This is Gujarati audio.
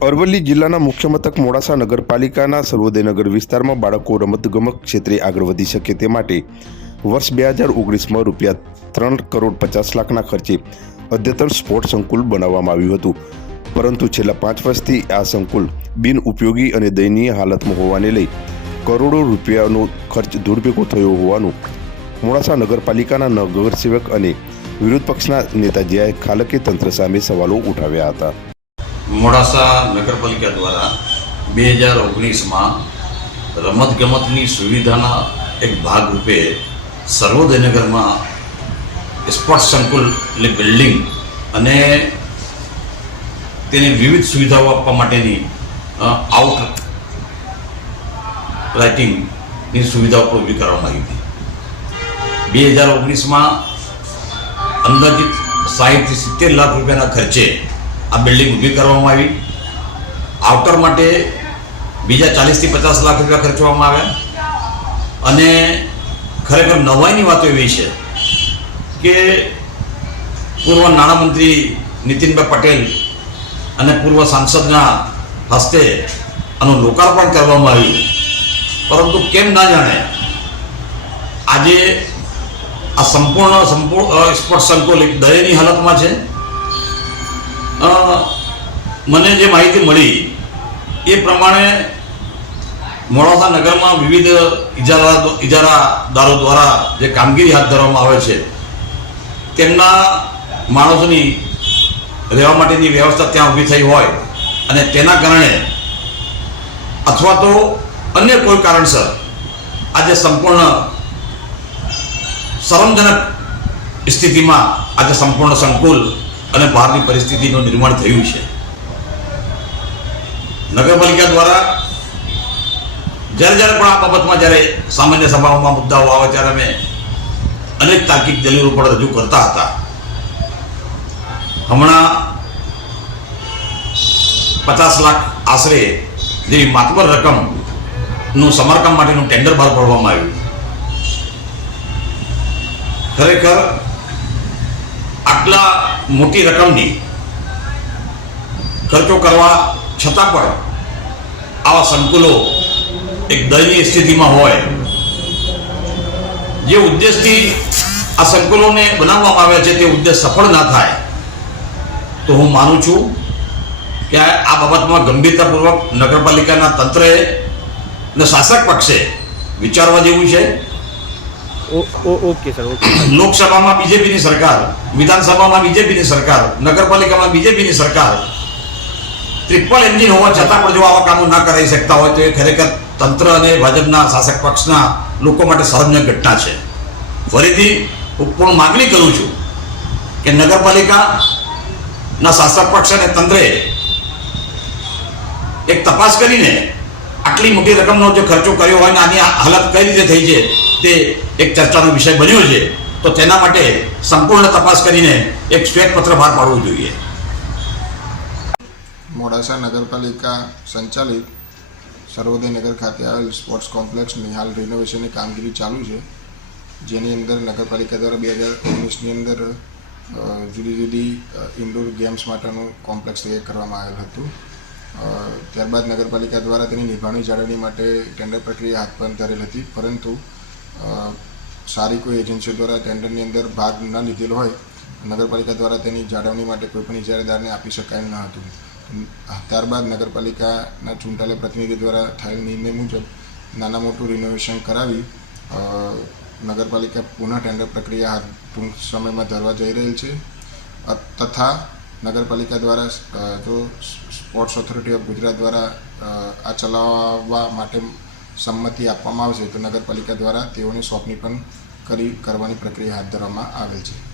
અરવલ્લી જિલ્લાના મુખ્ય મથક મોડાસા નગરપાલિકાના સર્વોદયનગર વિસ્તારમાં બાળકો રમતગમત ક્ષેત્રે આગળ વધી શકે તે માટે વર્ષ બે હજાર ઓગણીસમાં રૂપિયા ત્રણ કરોડ પચાસ લાખના ખર્ચે અદ્યતન સ્પોર્ટ સંકુલ બનાવવામાં આવ્યું હતું. પરંતુ છેલ્લા પાંચ વર્ષથી આ સંકુલ બિનઉપયોગી અને દયનીય હાલતમાં હોવાને લઈ કરોડો રૂપિયાનો ખર્ચ દુર્ભેગો થયો હોવાનું મોડાસા નગરપાલિકાના નગરસેવક અને વિરોધ પક્ષના નેતા જયા ખાલકે તંત્ર સામે સવાલો ઉઠાવ્યા હતા. મોડાસા નગરપાલિકા દ્વારા બે હજાર ઓગણીસમાં રમતગમતની સુવિધાના એક ભાગરૂપે સર્વોદયનગરમાં સ્પોર્ટ્સ સંકુલની બિલ્ડિંગ અને તેની વિવિધ સુવિધાઓ આપવા માટેની આઉટ રાઇટિંગની સુવિધાઓ પણ ઊભી કરવામાં આવી હતી. બે હજાર ઓગણીસમાં અંદાજિત સાહીઠથી સિત્તેર લાખ રૂપિયાના ખર્ચે આ બિલ્ડિંગ ઊભી કરવામાં આવી. આઉટર માટે બીજા ચાલીસથી પચાસ લાખ રૂપિયા ખર્ચવામાં આવ્યા. અને ખરેખર નવાઈની વાતો એવી છે કે પૂર્વ નાણામંત્રી નીતિનભાઈ પટેલ અને પૂર્વ સાંસદના હસ્તે આનું લોકાર્પણ કરવામાં આવ્યું. પરંતુ કેમ ના જાણે આજે આ સંપૂર્ણ સંપૂર્ણ સ્પોર્ટ સંકુલ દયની હાલતમાં છે. મને જે માહિતી મળી, એ પ્રમાણે મોડાસા નગરમાં વિવિધ ઇજારા ઇજારાદારો દ્વારા જે કામગીરી હાથ ધરવામાં આવે છે, તેમના માણસોની રહેવા માટેની વ્યવસ્થા ત્યાં ઊભી થઈ હોય અને તેના કારણે અથવા તો અન્ય કોઈ કારણસર આજે સંપૂર્ણ શરમજનક સ્થિતિમાં આજે સંપૂર્ણ સંકુલ અને બહારની પરિસ્થિતિનું નિર્માણ થયું છે. નગરપાલિકા દ્વારા જ્યારે જ્યારે પણ આ બાબતમાં જ્યારે સામાન્ય સભાઓમાં મુદ્દાઓ આવે ત્યારે અમે અનેક તાર્કિક દલીલો પણ રજૂ કરતા હતા. હમણાં પચાસ લાખ આશરે જેવી માતબર રકમનું સમારકામ માટેનું ટેન્ડર બહાર પાડવામાં આવ્યું. ખરેખર આટલા મોટી રકમની ખર્ચો કરવા છતાં પણ આવા સંકુલો એક દયનીય સ્થિતિમાં હોય. જે ઉદ્દેશથી આ સંકુલોને બનાવવામાં આવ્યા છે તે ઉદ્દેશ સફળ ના થાય, તો હું માનું છું કે આ બાબતમાં ગંભીરતાપૂર્વક નગરપાલિકાના તંત્રએ અને શાસક પક્ષે વિચારવા જેવું છે. ઓકે સર લોકસભામાં બીજેપીની સરકાર, વિધાનસભામાં બીજેપીની સરકાર, નગરપાલિકામાં બીજેપીની સરકાર ટ્રિપલ એન્જિન હોવા છતાં પણ જો આવા કામો ના કરાવી શકતા હોય તો એ ખરેખર તંત્ર અને ભાજપના શાસક પક્ષના લોકો માટે શરમજનક ઘટના છે. ફરીથી હું પણ માગણી કરું છું કે નગરપાલિકાના શાસક પક્ષ અને તંત્રે એક તપાસ કરીને આટલી મોટી રકમનો જે ખર્ચો કર્યો હોય ને આની હાલત કઈ રીતે થઈ છે તે એક ચર્ચાનો વિષય બન્યો છે, તો તેના માટે સંપૂર્ણ તપાસ કરીને એક શ્વેતપત્ર બહાર પાડવું જોઈએ. મોડાસા નગરપાલિકા સંચાલિત સર્વોદય નગર ખાતે આવેલ સ્પોર્ટ્સ કોમ્પ્લેક્સની હાલ રિનોવેશનની કામગીરી ચાલુ છે, જેની અંદર નગરપાલિકા દ્વારા બે હજાર ઓગણીસની અંદર જુદી જુદી ઇન્ડોર ગેમ્સ માટેનું કોમ્પ્લેક્સ તૈયાર કરવામાં આવેલ હતું. ત્યારબાદ નગરપાલિકા દ્વારા તેની નિભાવણી જાળવણી માટે ટેન્ડર પ્રક્રિયા હાથ પર ધરેલ હતી, પરંતુ સારી કોઈ એજન્સીઓ દ્વારા ટેન્ડરની અંદર ભાગ ન લીધેલો હોય, નગરપાલિકા દ્વારા તેની જાળવણી માટે કોઈપણ ઇજારેદારને આપી શકાય ન હતું. ત્યારબાદ નગરપાલિકાના ચૂંટાયેલા પ્રતિનિધિ દ્વારા થયેલ નિર્ણય મુજબ નાના મોટું રિનોવેશન કરાવી નગરપાલિકા પુનઃ ટેન્ડર પ્રક્રિયા હાથ ટૂંક સમયમાં ધરવા જઈ રહેલ છે. તથા નગરપાલિકા દ્વારા જો સ્પોર્ટ્સ ઓથોરિટી ઓફ ગુજરાત દ્વારા આ ચલાવવા માટે સંમતિ આપવામાં આવશે તો નગરપાલિકા દ્વારા તેઓની સોંપણી પણ કરી કરવાની પ્રક્રિયા હાથ ધરવામાં આવેલ છે.